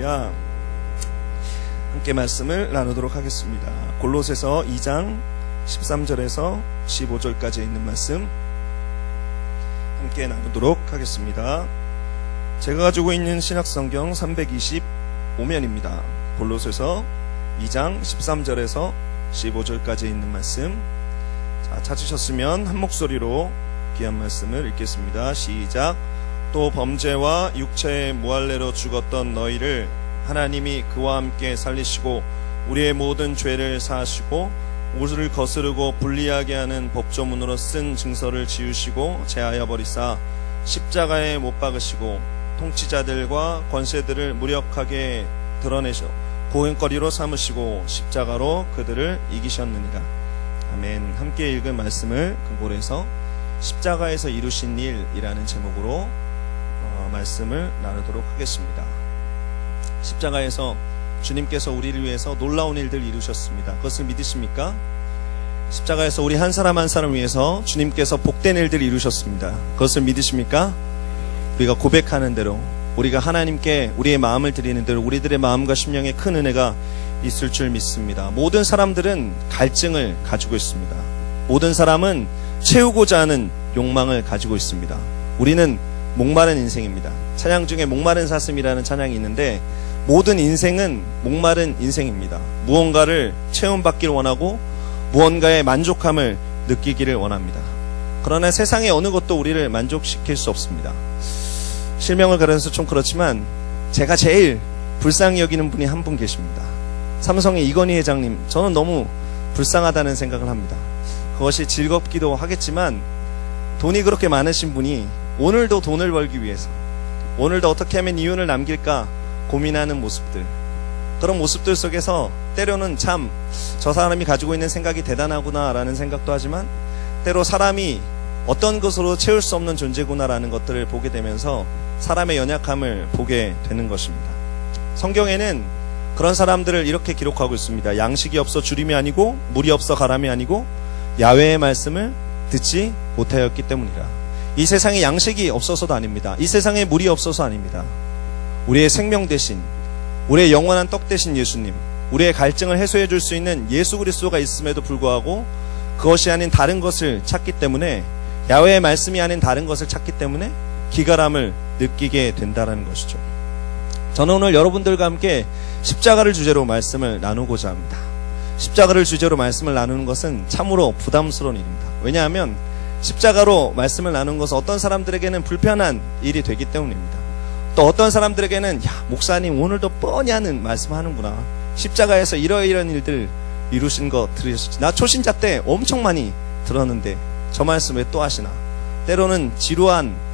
할렐루야. 함께 말씀을 나누도록 하겠습니다. 골로새서 2장 13절에서 15절까지 있는 말씀 함께 나누도록 하겠습니다. 제가 가지고 있는 신약성경 325면입니다. 골로새서 2장 13절에서 15절까지 있는 말씀. 자, 찾으셨으면 한 목소리로 귀한 말씀을 읽겠습니다. 시작. 또 범죄와 육체의 무할례로 죽었던 너희를 하나님이 그와 함께 살리시고 우리의 모든 죄를 사하시고 우리를 거스르고 불리하게 하는 법조문으로 쓴 증서를 지우시고 제하여 버리사 십자가에 못 박으시고 통치자들과 권세들을 무력하게 드러내셔 고행거리로 삼으시고 십자가로 그들을 이기셨느니라. 아멘. 함께 읽은 말씀을 근거해서 십자가에서 이루신 일이라는 제목으로 말씀을 나누도록 하겠습니다. 십자가에서 주님께서 우리를 위해서 놀라운 일들 이루셨습니다. 그것을 믿으십니까? 십자가에서 우리 한 사람 한 사람을 위해서 주님께서 복된 일들 이루셨습니다. 그것을 믿으십니까? 우리가 고백하는 대로, 우리가 하나님께 우리의 마음을 드리는 대로 우리들의 마음과 심령에 큰 은혜가 있을 줄 믿습니다. 모든 사람들은 갈증을 가지고 있습니다. 모든 사람은 채우고자 하는 욕망을 가지고 있습니다. 우리는 목마른 인생입니다. 찬양 중에 목마른 사슴이라는 찬양이 있는데 모든 인생은 목마른 인생입니다. 무언가를 체험받기를 원하고 무언가의 만족함을 느끼기를 원합니다. 그러나 세상의 어느 것도 우리를 만족시킬 수 없습니다. 실명을 가려서 좀 그렇지만 제가 제일 불쌍히 여기는 분이 한 분 계십니다. 삼성의 이건희 회장님, 저는 너무 불쌍하다는 생각을 합니다. 그것이 즐겁기도 하겠지만 돈이 그렇게 많으신 분이 오늘도 돈을 벌기 위해서, 오늘도 어떻게 하면 이윤을 남길까 고민하는 모습들, 그런 모습들 속에서 때로는 참 저 사람이 가지고 있는 생각이 대단하구나 라는 생각도 하지만 때로 사람이 어떤 것으로 채울 수 없는 존재구나 라는 것들을 보게 되면서 사람의 연약함을 보게 되는 것입니다. 성경에는 그런 사람들을 이렇게 기록하고 있습니다. 양식이 없어 주림이 아니고 물이 없어 가람이 아니고 야훼의 말씀을 듣지 못하였기 때문이라. 이 세상에 양식이 없어서도 아닙니다. 이 세상에 물이 없어서 아닙니다. 우리의 생명 대신, 우리의 영원한 떡 대신 예수님, 우리의 갈증을 해소해 줄 수 있는 예수 그리스도가 있음에도 불구하고 그것이 아닌 다른 것을 찾기 때문에, 야훼의 말씀이 아닌 다른 것을 찾기 때문에 기갈함을 느끼게 된다는 것이죠. 저는 오늘 여러분들과 함께 십자가를 주제로 말씀을 나누고자 합니다. 십자가를 주제로 말씀을 나누는 것은 참으로 부담스러운 일입니다. 왜냐하면 십자가로 말씀을 나누는 것은 어떤 사람들에게는 불편한 일이 되기 때문입니다. 또 어떤 사람들에게는 야, 목사님 오늘도 뻔히 하는 말씀하는구나. 십자가에서 이러이러한 일들 이루신 거 들으셨지? 나 초신자 때 엄청 많이 들었는데 저 말씀 왜 또 하시나? 때로는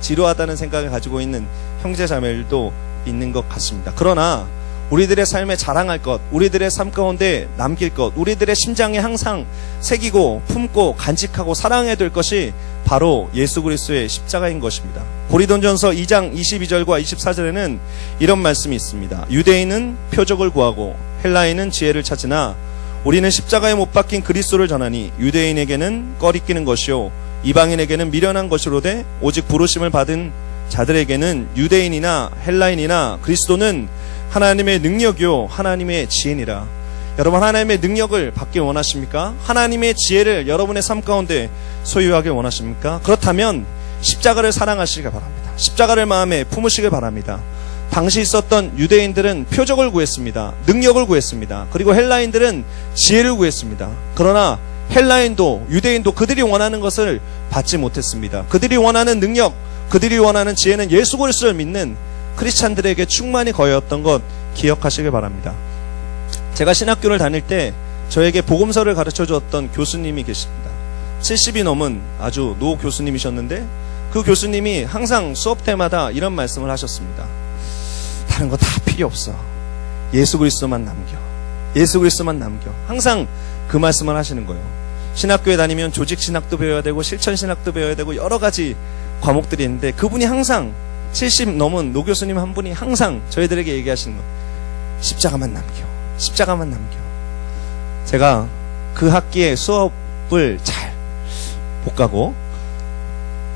지루하다는 생각을 가지고 있는 형제자매들도 있는 것 같습니다. 그러나 우리들의 삶에 자랑할 것, 우리들의 삶 가운데 남길 것, 우리들의 심장에 항상 새기고 품고 간직하고 사랑해야 될 것이 바로 예수 그리스도의 십자가인 것입니다. 고린도전서 2장 22절과 24절에는 이런 말씀이 있습니다. 유대인은 표적을 구하고 헬라인은 지혜를 찾으나 우리는 십자가에 못 박힌 그리스도를 전하니 유대인에게는 꺼리끼는 것이요 이방인에게는 미련한 것이로되 오직 부르심을 받은 자들에게는 유대인이나 헬라인이나 그리스도는 하나님의 능력이요 하나님의 지혜니라. 여러분, 하나님의 능력을 받길 원하십니까? 하나님의 지혜를 여러분의 삶 가운데 소유하길 원하십니까? 그렇다면 십자가를 사랑하시길 바랍니다. 십자가를 마음에 품으시길 바랍니다. 당시 있었던 유대인들은 표적을 구했습니다. 능력을 구했습니다. 그리고 헬라인들은 지혜를 구했습니다. 그러나 헬라인도 유대인도 그들이 원하는 것을 받지 못했습니다. 그들이 원하는 능력, 그들이 원하는 지혜는 예수 그리스도를 믿는 크리스찬들에게 충만히 거였던 것 기억하시길 바랍니다. 제가 신학교를 다닐 때 저에게 복음서를 가르쳐 주었던 교수님이 계십니다. 70이 넘은 아주 노 교수님이셨는데 그 교수님이 항상 수업 때마다 이런 말씀을 하셨습니다. 다른 거 다 필요 없어. 예수 그리스도만 남겨. 예수 그리스도만 남겨. 항상 그 말씀을 하시는 거예요. 신학교에 다니면 조직 신학도 배워야 되고 실천 신학도 배워야 되고 여러 가지 과목들이 있는데 그분이 항상 70 넘은 노 교수님 한 분이 항상 저희들에게 얘기하시는 거, 십자가만 남겨, 십자가만 남겨. 제가 그 학기에 수업을 잘 못 가고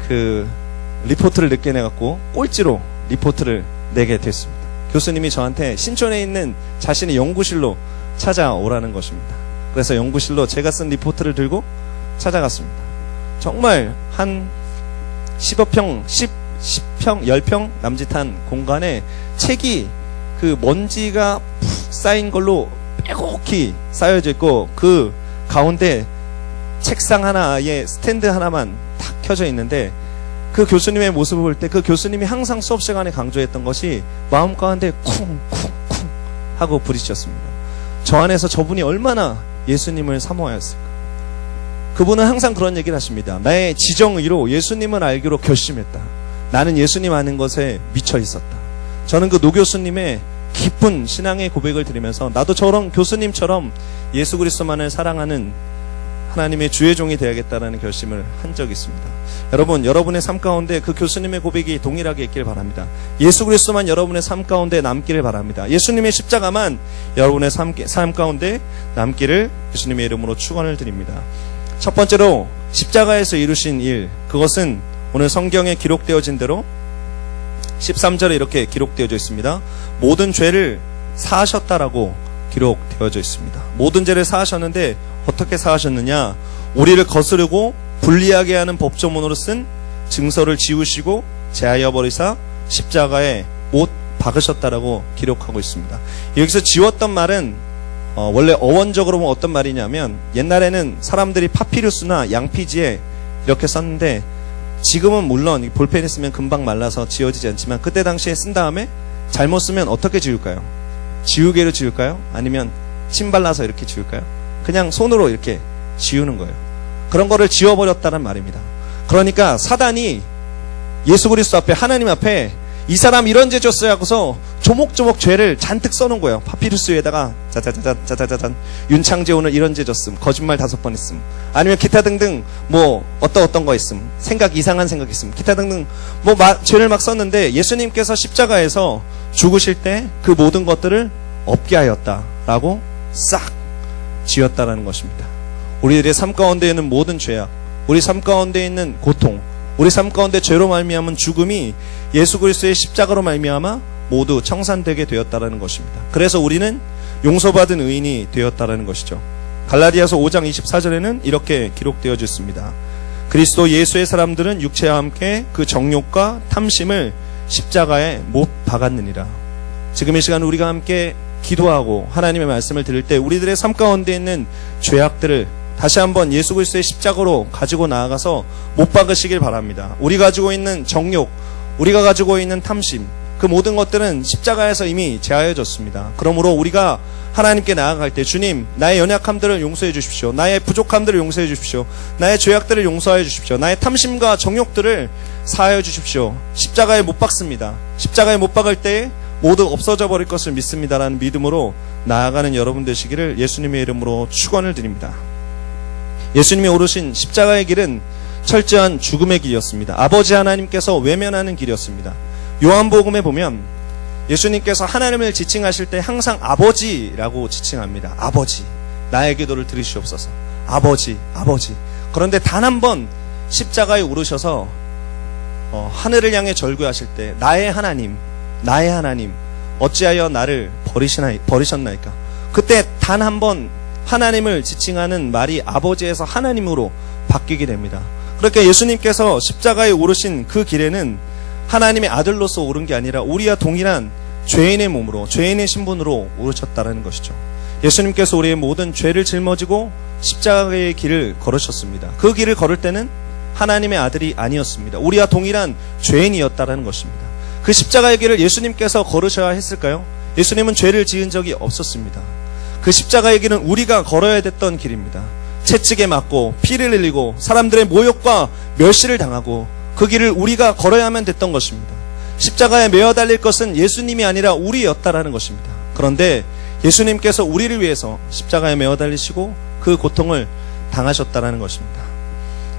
그 리포트를 늦게 내갖고 꼴찌로 리포트를 내게 됐습니다. 교수님이 저한테 신촌에 있는 자신의 연구실로 찾아오라는 것입니다. 그래서 연구실로 제가 쓴 리포트를 들고 찾아갔습니다. 정말 한 10평, 10평 남짓한 공간에 책이 그 먼지가 푹 쌓인 걸로 빼곡히 쌓여져 있고, 그 가운데 책상 하나에 스탠드 하나만 탁 켜져 있는데, 그 교수님의 모습을 볼 때 그 교수님이 항상 수업 시간에 강조했던 것이 마음 가운데 쿵쿵쿵 하고 부딪혔습니다. 저 안에서 저분이 얼마나 예수님을 사모하였을까. 그분은 항상 그런 얘기를 하십니다. 나의 지정의로 예수님을 알기로 결심했다. 나는 예수님 아는 것에 미쳐 있었다. 저는 그 노 교수님의 깊은 신앙의 고백을 드리면서 나도 저런 교수님처럼 예수 그리스도만을 사랑하는 하나님의 주의 종이 되어야겠다는 결심을 한 적이 있습니다. 여러분, 여러분의 삶 가운데 그 교수님의 고백이 동일하게 있길 바랍니다. 예수 그리스도만 여러분의 삶 가운데 남기를 바랍니다. 예수님의 십자가만 여러분의 삶 가운데 남기를 예수님의 이름으로 축원을 드립니다. 첫 번째로 십자가에서 이루신 일, 그것은 오늘 성경에 기록되어진 대로 13절에 이렇게 기록되어져 있습니다. 모든 죄를 사하셨다라고 기록되어져 있습니다. 모든 죄를 사하셨는데 어떻게 사하셨느냐? 우리를 거스르고 불리하게 하는 법조문으로 쓴 증서를 지우시고 제하여 버리사 십자가에 못 박으셨다라고 기록하고 있습니다. 여기서 지웠던 말은 원래 어원적으로 보면 어떤 말이냐면, 옛날에는 사람들이 파피루스나 양피지에 이렇게 썼는데, 지금은 물론 볼펜에 쓰면 금방 말라서 지워지지 않지만, 그때 당시에 쓴 다음에 잘못 쓰면 어떻게 지울까요? 지우개로 지울까요? 아니면 침 발라서 이렇게 지울까요? 그냥 손으로 이렇게 지우는 거예요. 그런 거를 지워버렸다는 말입니다. 그러니까 사단이 예수 그리스도 앞에, 하나님 앞에 이 사람 이런 죄 졌어요 하고서 조목조목 죄를 잔뜩 써놓은 거예요. 파피루스 위에다가 짜자자잔 윤창재 오늘 이런 죄 졌음, 거짓말 5번 했음, 아니면 기타 등등 뭐 어떤 거 있음, 이상한 생각 있음, 기타 등등 뭐 죄를 막 썼는데, 예수님께서 십자가에서 죽으실 때 그 모든 것들을 없게 하였다라고 싹 지었다라는 것입니다. 우리들의 삶 가운데 있는 모든 죄악, 우리 삶 가운데 있는 고통, 우리 삶 가운데 죄로 말미암은 죽음이 예수 그리스도의 십자가로 말미암아 모두 청산되게 되었다라는 것입니다. 그래서 우리는 용서받은 의인이 되었다라는 것이죠. 갈라디아서 5장 24절에는 이렇게 기록되어져 있습니다. 그리스도 예수의 사람들은 육체와 함께 그 정욕과 탐심을 십자가에 못 박았느니라. 지금 이 시간 우리가 함께 기도하고 하나님의 말씀을 들을 때 우리들의 삶 가운데 있는 죄악들을 다시 한번 예수 그리스도의 십자가로 가지고 나아가서 못 박으시길 바랍니다. 우리가 가지고 있는 정욕, 우리가 가지고 있는 탐심, 그 모든 것들은 십자가에서 이미 제하여졌습니다. 그러므로 우리가 하나님께 나아갈 때, 주님, 나의 연약함들을 용서해 주십시오. 나의 부족함들을 용서해 주십시오. 나의 죄악들을 용서해 주십시오. 나의 탐심과 정욕들을 사하여 주십시오. 십자가에 못 박습니다. 십자가에 못 박을 때 모두 없어져 버릴 것을 믿습니다라는 믿음으로 나아가는 여러분 되시기를 예수님의 이름으로 축원을 드립니다. 예수님이 오르신 십자가의 길은 철저한 죽음의 길이었습니다. 아버지 하나님께서 외면하는 길이었습니다. 요한복음에 보면 예수님께서 하나님을 지칭하실 때 항상 아버지라고 지칭합니다. 아버지, 나의 기도를 들으시옵소서. 아버지, 아버지. 그런데 단 한 번 십자가에 오르셔서 하늘을 향해 절규하실 때, 나의 하나님, 나의 하나님, 어찌하여 나를 버리셨나이까? 그때 단 한 번 하나님을 지칭하는 말이 아버지에서 하나님으로 바뀌게 됩니다. 그렇게 예수님께서 십자가에 오르신 그 길에는 하나님의 아들로서 오른 게 아니라 우리와 동일한 죄인의 몸으로, 죄인의 신분으로 오르셨다는 것이죠. 예수님께서 우리의 모든 죄를 짊어지고 십자가의 길을 걸으셨습니다. 그 길을 걸을 때는 하나님의 아들이 아니었습니다. 우리와 동일한 죄인이었다는 것입니다. 그 십자가의 길을 예수님께서 걸으셔야 했을까요? 예수님은 죄를 지은 적이 없었습니다. 그 십자가의 길은 우리가 걸어야 됐던 길입니다. 채찍에 맞고 피를 흘리고 사람들의 모욕과 멸시를 당하고 그 길을 우리가 걸어야만 됐던 것입니다. 십자가에 매어 달릴 것은 예수님이 아니라 우리였다라는 것입니다. 그런데 예수님께서 우리를 위해서 십자가에 매어 달리시고 그 고통을 당하셨다라는 것입니다.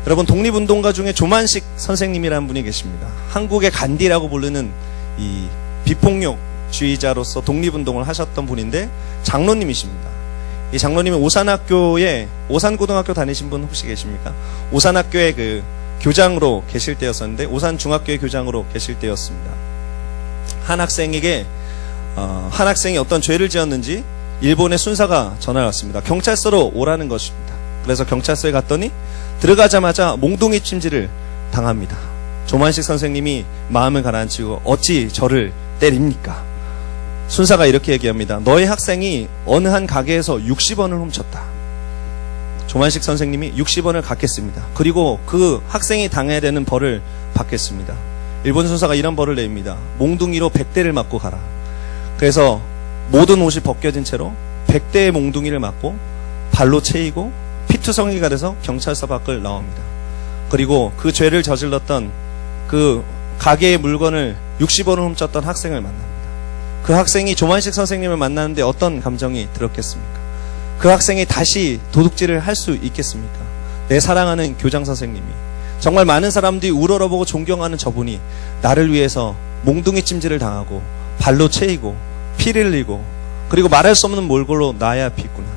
여러분, 독립운동가 중에 조만식 선생님이라는 분이 계십니다. 한국의 간디라고 부르는 이 비폭력주의자로서 독립운동을 하셨던 분인데 장로님이십니다. 이 장로님이 오산고등학교 다니신 분 혹시 계십니까? 오산학교의 그 교장으로 계실 때였었는데, 오산중학교의 교장으로 계실 때였습니다. 한 학생에게 한 학생이 어떤 죄를 지었는지 일본의 순사가 전화가 왔습니다. 경찰서로 오라는 것입니다. 그래서 경찰서에 갔더니 들어가자마자 몽둥이 찜질을 당합니다. 조만식 선생님이 마음을 가라앉히고 어찌 저를 때립니까? 순사가 이렇게 얘기합니다. 너희 학생이 어느 한 가게에서 60원을 훔쳤다. 조만식 선생님이 60원을 갚겠습니다. 그리고 그 학생이 당해야 되는 벌을 받겠습니다. 일본 순사가 이런 벌을 냅니다. 몽둥이로 100대를 맞고 가라. 그래서 모든 옷이 벗겨진 채로 100대의 몽둥이를 맞고 발로 채이고 피투성이가 돼서 경찰서 밖을 나옵니다. 그리고 그 죄를 저질렀던 그 가게의 물건을 60원을 훔쳤던 학생을 만납니다. 그 학생이 조만식 선생님을 만나는데 어떤 감정이 들었겠습니까? 그 학생이 다시 도둑질을 할 수 있겠습니까? 내 사랑하는 교장 선생님이, 정말 많은 사람들이 우러러보고 존경하는 저분이 나를 위해서 몽둥이 찜질을 당하고 발로 채이고 피를 흘리고 그리고 말할 수 없는 몰골로 나의 앞에 있구나.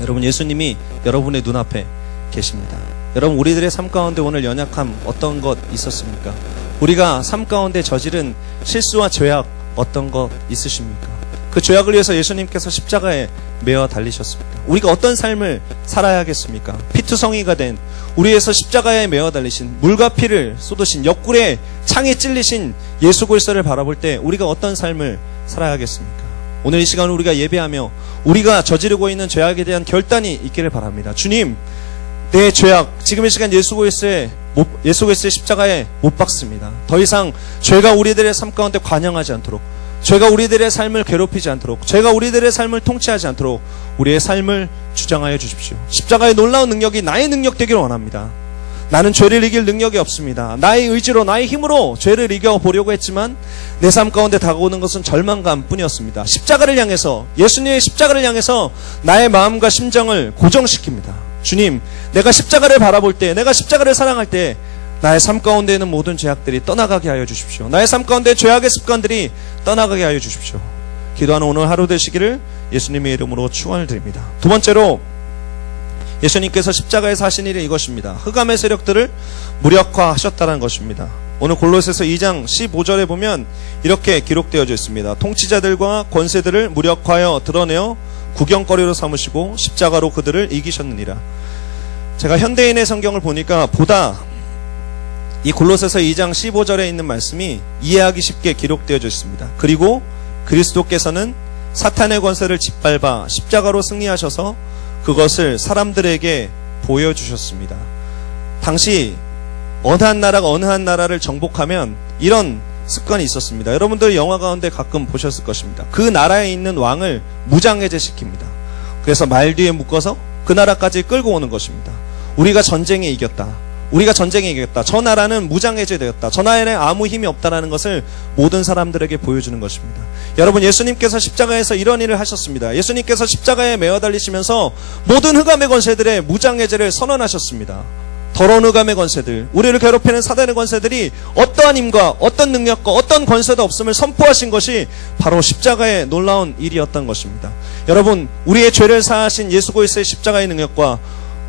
여러분, 예수님이 여러분의 눈앞에 계십니다. 여러분, 우리들의 삶 가운데 오늘 연약함 어떤 것 있었습니까? 우리가 삶 가운데 저지른 실수와 죄악 어떤 것 있으십니까? 그 죄악을 위해서 예수님께서 십자가에 매어 달리셨습니다. 우리가 어떤 삶을 살아야겠습니까? 피투성이가 된 우리에서 십자가에 매어 달리신, 물과 피를 쏟으신, 옆구리에 창에 찔리신 예수 그리스도를 바라볼 때 우리가 어떤 삶을 살아야겠습니까? 오늘 이 시간 우리가 예배하며 우리가 저지르고 있는 죄악에 대한 결단이 있기를 바랍니다. 주님, 내 죄악 지금 이 시간 예수 그리스도의 십자가에 못 박습니다. 더 이상 죄가 우리들의 삶 가운데 관영하지 않도록, 죄가 우리들의 삶을 괴롭히지 않도록, 죄가 우리들의 삶을 통치하지 않도록 우리의 삶을 주장하여 주십시오. 십자가의 놀라운 능력이 나의 능력 되기를 원합니다. 나는 죄를 이길 능력이 없습니다. 나의 의지로, 나의 힘으로 죄를 이겨보려고 했지만 내 삶 가운데 다가오는 것은 절망감 뿐이었습니다. 십자가를 향해서, 예수님의 십자가를 향해서 나의 마음과 심정을 고정시킵니다. 주님, 내가 십자가를 바라볼 때, 내가 십자가를 사랑할 때 나의 삶 가운데 있는 모든 죄악들이 떠나가게 하여 주십시오. 나의 삶 가운데 죄악의 습관들이 떠나가게 하여 주십시오. 기도하는 오늘 하루 되시기를 예수님의 이름으로 축원을 드립니다. 두 번째로, 예수님께서 십자가에서 하신 일이 이것입니다. 흑암의 세력들을 무력화하셨다는 것입니다. 오늘 골로새서 2장 15절에 보면 이렇게 기록되어져 있습니다. 통치자들과 권세들을 무력화하여 드러내어 구경거리로 삼으시고 십자가로 그들을 이기셨느니라. 제가 현대인의 성경을 보니까 보다 이 골로새서 2장 15절에 있는 말씀이 이해하기 쉽게 기록되어져 있습니다. 그리고 그리스도께서는 사탄의 권세를 짓밟아 십자가로 승리하셔서 그것을 사람들에게 보여주셨습니다. 당시 어느 한 나라가 어느 한 나라를 정복하면 이런 습관이 있었습니다. 여러분들 영화 가운데 가끔 보셨을 것입니다. 그 나라에 있는 왕을 무장해제시킵니다. 그래서 말 뒤에 묶어서 그 나라까지 끌고 오는 것입니다. 우리가 전쟁에 이겼다. 우리가 전쟁에 이겼다. 저 나라는 무장해제되었다. 저 나라에는 아무 힘이 없다라는 것을 모든 사람들에게 보여주는 것입니다. 여러분, 예수님께서 십자가에서 이런 일을 하셨습니다. 예수님께서 십자가에 매어 달리시면서 모든 흑암의 권세들의 무장해제를 선언하셨습니다. 더러운 흑암의 권세들, 우리를 괴롭히는 사단의 권세들이 어떠한 힘과 어떤 능력과 어떤 권세도 없음을 선포하신 것이 바로 십자가의 놀라운 일이었던 것입니다. 여러분, 우리의 죄를 사하신 예수 그리스도의 십자가의 능력과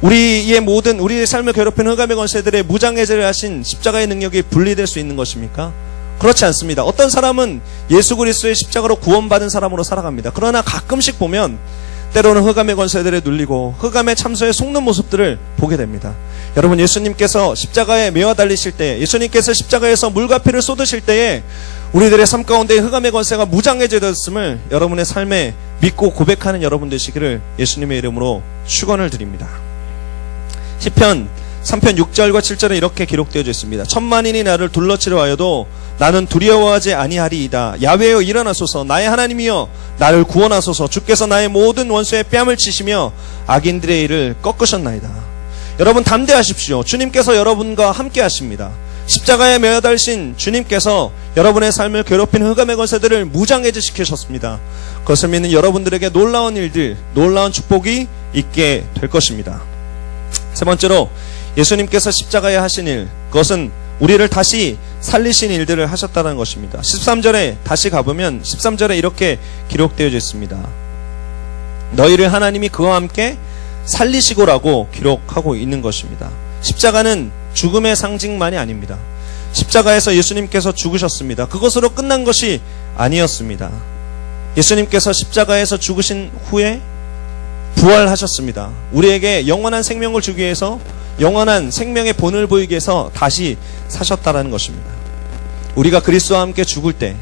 우리의 삶을 괴롭히는 흑암의 권세들의 무장해제를 하신 십자가의 능력이 분리될 수 있는 것입니까? 그렇지 않습니다. 어떤 사람은 예수 그리스도의 십자가로 구원받은 사람으로 살아갑니다. 그러나 가끔씩 보면 때로는 흑암의 권세들에 눌리고 흑암의 참소에 속는 모습들을 보게 됩니다. 여러분, 예수님께서 십자가에 매어 달리실 때, 예수님께서 십자가에서 물과 피를 쏟으실 때에 우리들의 삶 가운데 흑암의 권세가 무장해제되었음을 여러분의 삶에 믿고 고백하는 여러분 되시기를 예수님의 이름으로 축원을 드립니다. 시편 3편 6절과 7절에 이렇게 기록되어져 있습니다. 천만인이 나를 둘러치려 하여도 나는 두려워하지 아니하리이다. 야훼여 일어나소서. 나의 하나님이여 나를 구원하소서. 주께서 나의 모든 원수의 뺨을 치시며 악인들의 일을 꺾으셨나이다. 여러분, 담대하십시오. 주님께서 여러분과 함께 하십니다. 십자가에 매어 달리신 주님께서 여러분의 삶을 괴롭히는 흑암의 권세들을 무장해제시키셨습니다. 그것을 믿는 여러분들에게 놀라운 일들, 놀라운 축복이 있게 될 것입니다. 세 번째로, 예수님께서 십자가에 하신 일, 그것은 우리를 다시 살리신 일들을 하셨다는 것입니다. 13절에 다시 가보면 13절에 이렇게 기록되어져 있습니다. 너희를 하나님이 그와 함께 살리시고라고 기록하고 있는 것입니다. 십자가는 죽음의 상징만이 아닙니다. 십자가에서 예수님께서 죽으셨습니다. 그것으로 끝난 것이 아니었습니다. 예수님께서 십자가에서 죽으신 후에 부활하셨습니다. 우리에게 영원한 생명을 주기 위해서, 영원한 생명의 본을 보이기 위해서 다시 사셨다라는 것입니다. 우리가 그리스도와 함께 죽을 때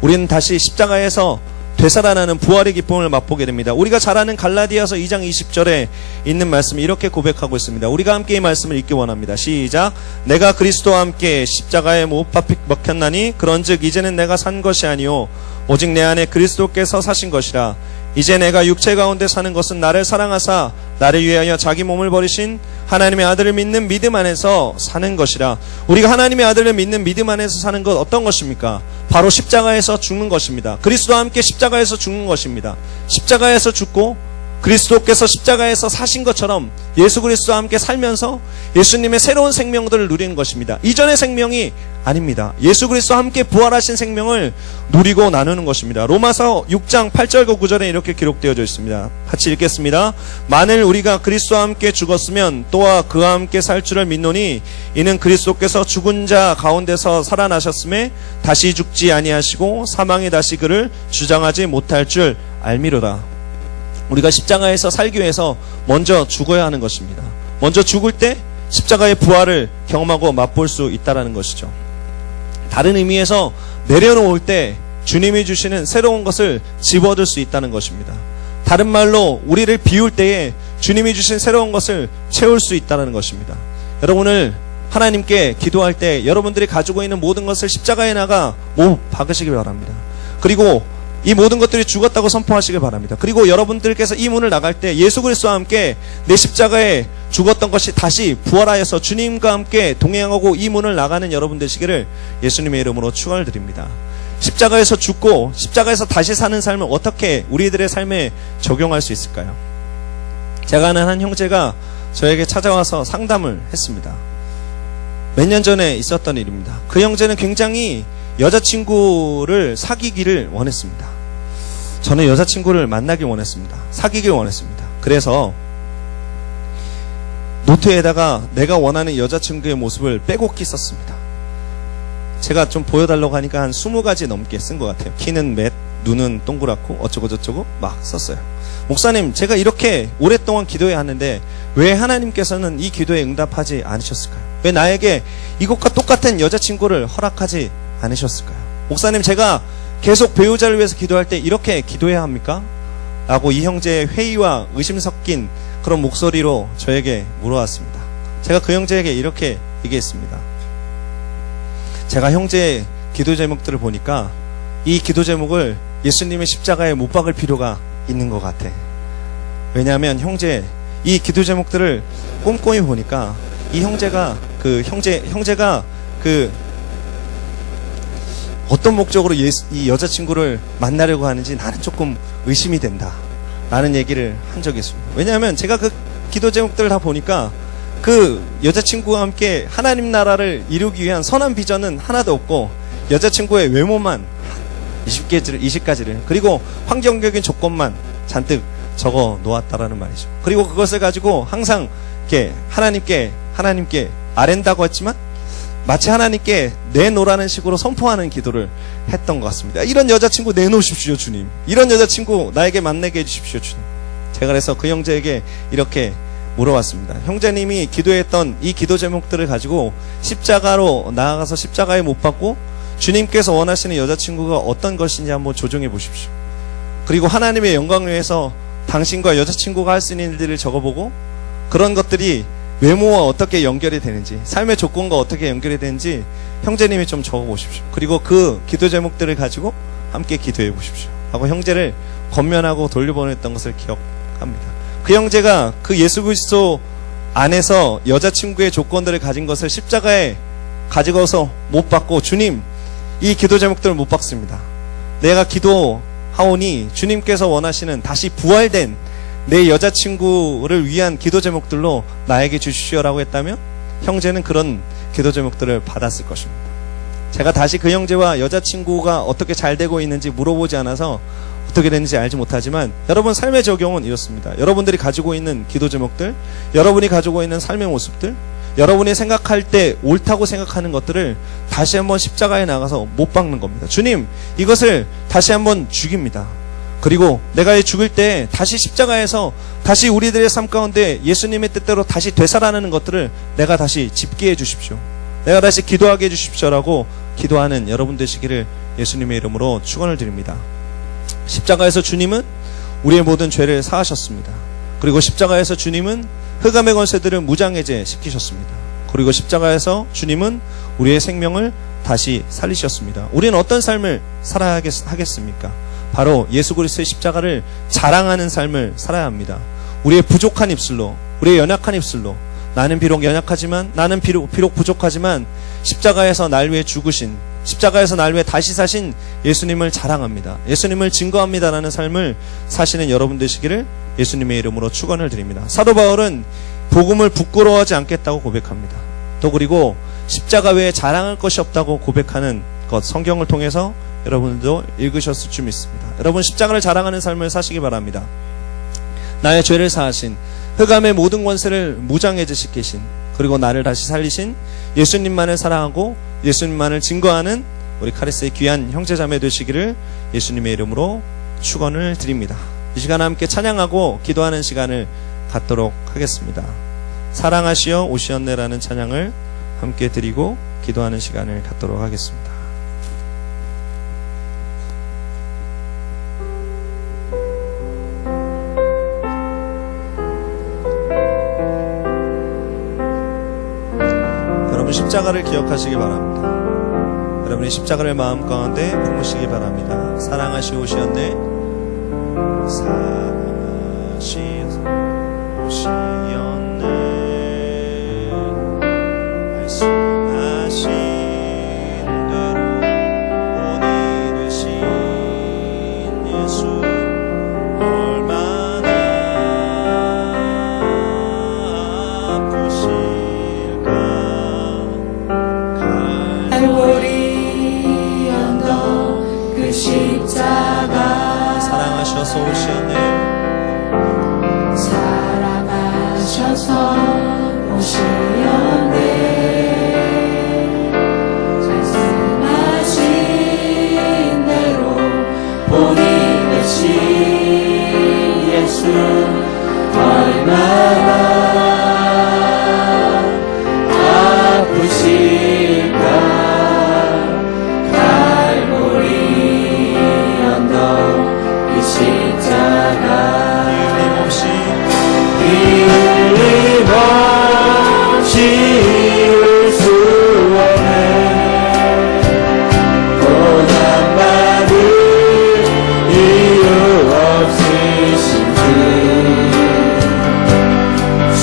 우리는 다시 십자가에서 되살아나는 부활의 기쁨을 맛보게 됩니다. 우리가 잘 아는 갈라디아서 2장 20절에 있는 말씀이 이렇게 고백하고 있습니다. 우리가 함께 이 말씀을 읽기 원합니다. 시작. 내가 그리스도와 함께 십자가에 못 박혔나니 그런즉 이제는 내가 산 것이 아니요 오직 내 안에 그리스도께서 사신 것이라. 이제 내가 육체 가운데 사는 것은 나를 사랑하사 나를 위하여 자기 몸을 버리신 하나님의 아들을 믿는 믿음 안에서 사는 것이라. 우리가 하나님의 아들을 믿는 믿음 안에서 사는 것 어떤 것입니까? 바로 십자가에서 죽는 것입니다. 그리스도와 함께 십자가에서 죽는 것입니다. 십자가에서 죽고 그리스도께서 십자가에서 사신 것처럼 예수 그리스도와 함께 살면서 예수님의 새로운 생명들을 누리는 것입니다. 이전의 생명이 아닙니다. 예수 그리스도와 함께 부활하신 생명을 누리고 나누는 것입니다. 로마서 6장 8절과 9절에 이렇게 기록되어져 있습니다. 같이 읽겠습니다. 만일 우리가 그리스도와 함께 죽었으면 또한 그와 함께 살 줄을 믿노니 이는 그리스도께서 죽은 자 가운데서 살아나셨음에 다시 죽지 아니하시고 사망이 다시 그를 주장하지 못할 줄 알미로다. 우리가 십자가에서 살기 위해서 먼저 죽어야 하는 것입니다. 먼저 죽을 때 십자가의 부활을 경험하고 맛볼 수 있다는 것이죠. 다른 의미에서 내려놓을 때 주님이 주시는 새로운 것을 집어들 수 있다는 것입니다. 다른 말로 우리를 비울 때에 주님이 주신 새로운 것을 채울 수 있다는 것입니다. 여러분을 하나님께 기도할 때 여러분들이 가지고 있는 모든 것을 십자가에 나가 못 박으시기 바랍니다. 그리고 이 모든 것들이 죽었다고 선포하시길 바랍니다. 그리고 여러분들께서 이 문을 나갈 때 예수 그리스도와 함께 내 십자가에 죽었던 것이 다시 부활하여서 주님과 함께 동행하고 이 문을 나가는 여러분 되시기를 예수님의 이름으로 축원을 드립니다. 십자가에서 죽고 십자가에서 다시 사는 삶을 어떻게 우리들의 삶에 적용할 수 있을까요? 제가 아는 한 형제가 저에게 찾아와서 상담을 했습니다. 몇 년 전에 있었던 일입니다. 그 형제는 굉장히 여자친구를 사귀기를 원했습니다. 저는 여자친구를 만나길 원했습니다. 사귀길 원했습니다. 그래서 노트에다가 내가 원하는 여자친구의 모습을 빼곡히 썼습니다. 제가 좀 보여달라고 하니까 한 20가지 넘게 쓴 것 같아요. 키는 몇, 눈은 동그랗고 어쩌고 저쩌고 막 썼어요. 목사님, 제가 이렇게 오랫동안 기도해야 하는데 왜 하나님께서는 이 기도에 응답하지 않으셨을까요? 왜 나에게 이것과 똑같은 여자친구를 허락하지 않으셨을까요? 목사님, 제가 계속 배우자를 위해서 기도할 때 이렇게 기도해야 합니까? 라고 이 형제의 회의와 의심 섞인 그런 목소리로 저에게 물어왔습니다. 제가 그 형제에게 이렇게 얘기했습니다. 제가 형제의 기도 제목들을 보니까 이 기도 제목을 예수님의 십자가에 못 박을 필요가 있는 것 같아. 왜냐하면 형제, 이 기도 제목들을 꼼꼼히 보니까 이 형제가 어떤 목적으로 이 여자친구를 만나려고 하는지 나는 조금 의심이 된다 라는 얘기를 한 적이 있습니다. 왜냐하면 제가 그 기도 제목들을 다 보니까 그 여자친구와 함께 하나님 나라를 이루기 위한 선한 비전은 하나도 없고 여자친구의 외모만 20가지를 그리고 환경적인 조건만 잔뜩 적어 놓았다라는 말이죠. 그리고 그것을 가지고 항상 이렇게 하나님께 아랜다고 했지만 마치 하나님께 내놓으라는 식으로 선포하는 기도를 했던 것 같습니다. 이런 여자친구 내놓으십시오, 주님. 이런 여자친구 나에게 만나게 해주십시오, 주님. 제가 그래서 그 형제에게 이렇게 물어봤습니다. 형제님이 기도했던 이 기도 제목들을 가지고 십자가로 나아가서 십자가에 못 박고 주님께서 원하시는 여자친구가 어떤 것인지 한번 조정해 보십시오. 그리고 하나님의 영광을 위해서 당신과 여자친구가 할 수 있는 일들을 적어보고 그런 것들이 외모와 어떻게 연결이 되는지, 삶의 조건과 어떻게 연결이 되는지 형제님이 좀 적어보십시오. 그리고 그 기도 제목들을 가지고 함께 기도해 보십시오. 하고 형제를 권면하고 돌려보냈던 것을 기억합니다. 그 형제가 그 예수 그리스도 안에서 여자친구의 조건들을 가진 것을 십자가에 가지고서 못 박고 주님, 이 기도 제목들을 못 박습니다. 내가 기도하오니 주님께서 원하시는 다시 부활된 내 여자친구를 위한 기도 제목들로 나에게 주십시오라고 했다면 형제는 그런 기도 제목들을 받았을 것입니다. 제가 다시 그 형제와 여자친구가 어떻게 잘 되고 있는지 물어보지 않아서 어떻게 됐는지 알지 못하지만 여러분 삶의 적용은 이렇습니다. 여러분들이 가지고 있는 기도 제목들, 여러분이 가지고 있는 삶의 모습들, 여러분이 생각할 때 옳다고 생각하는 것들을 다시 한번 십자가에 나가서 못 박는 겁니다. 주님, 이것을 다시 한번 죽입니다. 그리고 내가 죽을 때 다시 십자가에서 다시 우리들의 삶 가운데 예수님의 뜻대로 다시 되살아나는 것들을 내가 다시 짚게 해주십시오. 내가 다시 기도하게 해주십시오라고 기도하는 여러분 되시기를 예수님의 이름으로 축원을 드립니다. 십자가에서 주님은 우리의 모든 죄를 사하셨습니다. 그리고 십자가에서 주님은 흑암의 권세들을 무장해제 시키셨습니다. 그리고 십자가에서 주님은 우리의 생명을 다시 살리셨습니다. 우리는 어떤 삶을 살아야 하겠습니까? 바로 예수 그리스도의 십자가를 자랑하는 삶을 살아야 합니다. 우리의 부족한 입술로, 우리의 연약한 입술로, 나는 비록 연약하지만, 나는 비록 부족하지만 십자가에서 날 위해 죽으신, 십자가에서 날 위해 다시 사신 예수님을 자랑합니다. 예수님을 증거합니다라는 삶을 사시는 여러분 되시기를 예수님의 이름으로 축원을 드립니다. 사도 바울은 복음을 부끄러워하지 않겠다고 고백합니다. 또 그리고 십자가 외에 자랑할 것이 없다고 고백하는 것, 성경을 통해서 여러분들도 읽으셨을 줄 믿습니다. 여러분, 십자가를 자랑하는 삶을 사시기 바랍니다. 나의 죄를 사하신, 흑암의 모든 권세를 무장해제시키신, 그리고 나를 다시 살리신 예수님만을 사랑하고 예수님만을 증거하는 우리 카리스의 귀한 형제자매 되시기를 예수님의 이름으로 축원을 드립니다. 이 시간 함께 찬양하고 기도하는 시간을 갖도록 하겠습니다. 사랑하시어 오시었네라는 찬양을 함께 드리고 기도하는 시간을 갖도록 하겠습니다. 여러분, 십자가를 기억하시기 바랍니다. 여러분이 십자가를 마음 가운데 품으시기 바랍니다. 사랑하시어 오시었네, 사랑하시어 오시었네, 말씀하신 대로 본이 되신 예수, 얼마나 아프실까. 갈보리 언덕 그 십자가, 사랑하셔서 오시었네, 사랑하셔서 오시었네, 말씀하신 대로 본이 되신 예수, 얼마나 아프실까. 갈보리 언덕 그 십자가, 끊임없이 이을 수 없네, 고난 받을 이유 없으신 주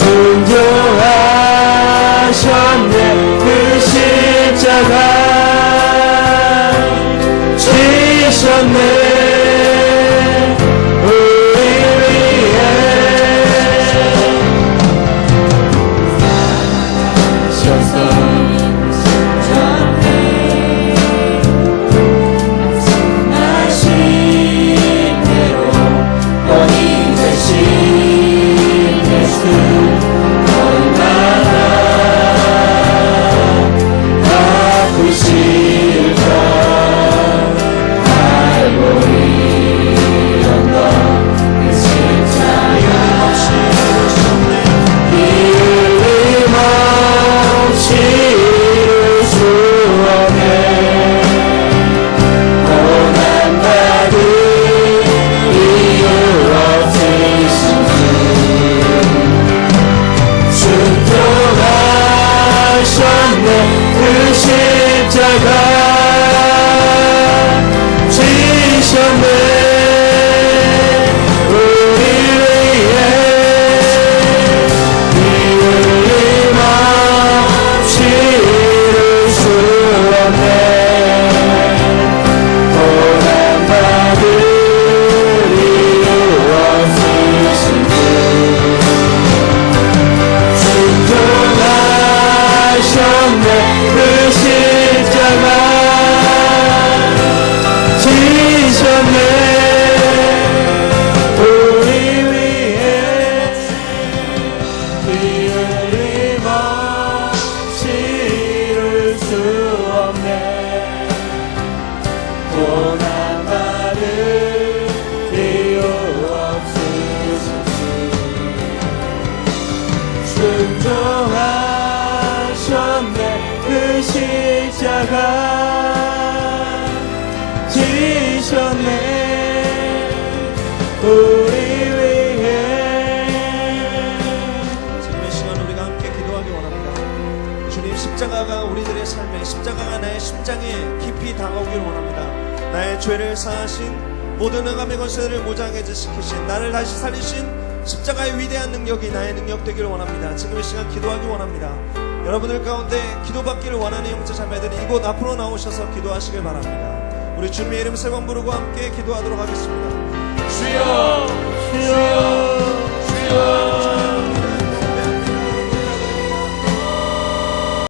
지셨네 우리 위해. 지금 이 시간 우리가 함께 기도하기 원합니다. 주님, 십자가가 우리들의 삶에, 십자가가 나의 심장에 깊이 다가오기를 원합니다. 나의 죄를 사하신, 모든 응함의 권세를 무장해제 시키신, 나를 다시 살리신 십자가의 위대한 능력이 나의 능력 되기를 원합니다. 지금 이 시간 기도하기 원합니다. 여러분들 가운데 기도받기를 원하는 형제 자매들이 이곳 앞으로 나오셔서 기도하시길 바랍니다. 우리 주님의 이름 세 번 부르고 함께 기도하도록 하겠습니다. 주여 주여 주여